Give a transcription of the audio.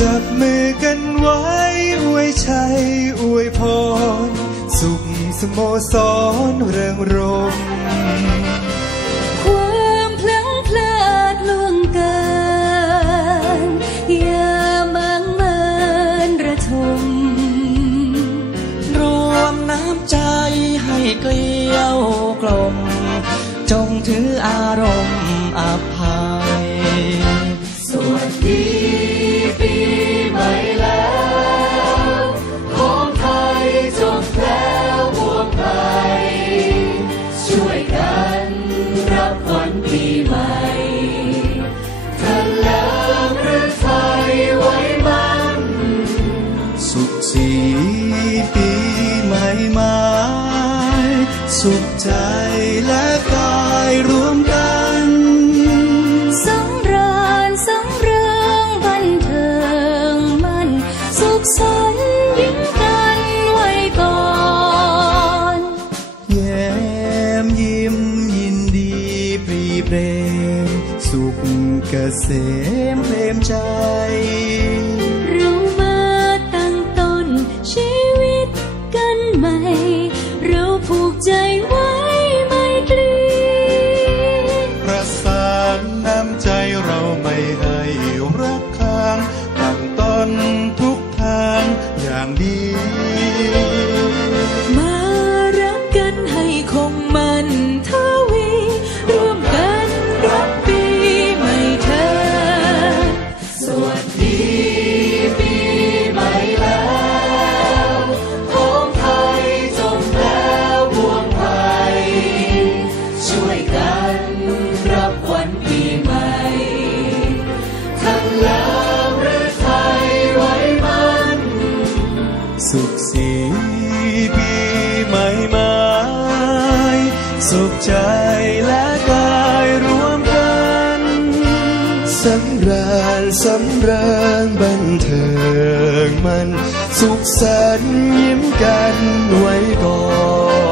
จับมือกันไว้อวยชัยอวยพร สุขสโมสรเริงรม ความเพลิงเพลิดล่วงเกินอย่ามังเมินระทม รวมน้ำใจให้เกลียวกลม จงถืออารมณ์ รับขวัญปีใหม่ท่านเลิงหรือไทยไว้มันสุขสีปีใหม่มาสุขใจและกายรู้ เกษมเพลมใจ เรามาตั้งต้นชีวิตกันใหม่ เราผูกใจไว้ไมตรีประสานน้ำใจเราไม่ให้รักค้าง รับขวัญปีใหม่ ทันแล้วหรือไทยไว้มัน สุขสีปีใหม่ไม้สุขใจและกายรวมกันสำราญสำเริงบันเทิงมัน สุขสันต์ยิ้มกันไว้ก่อน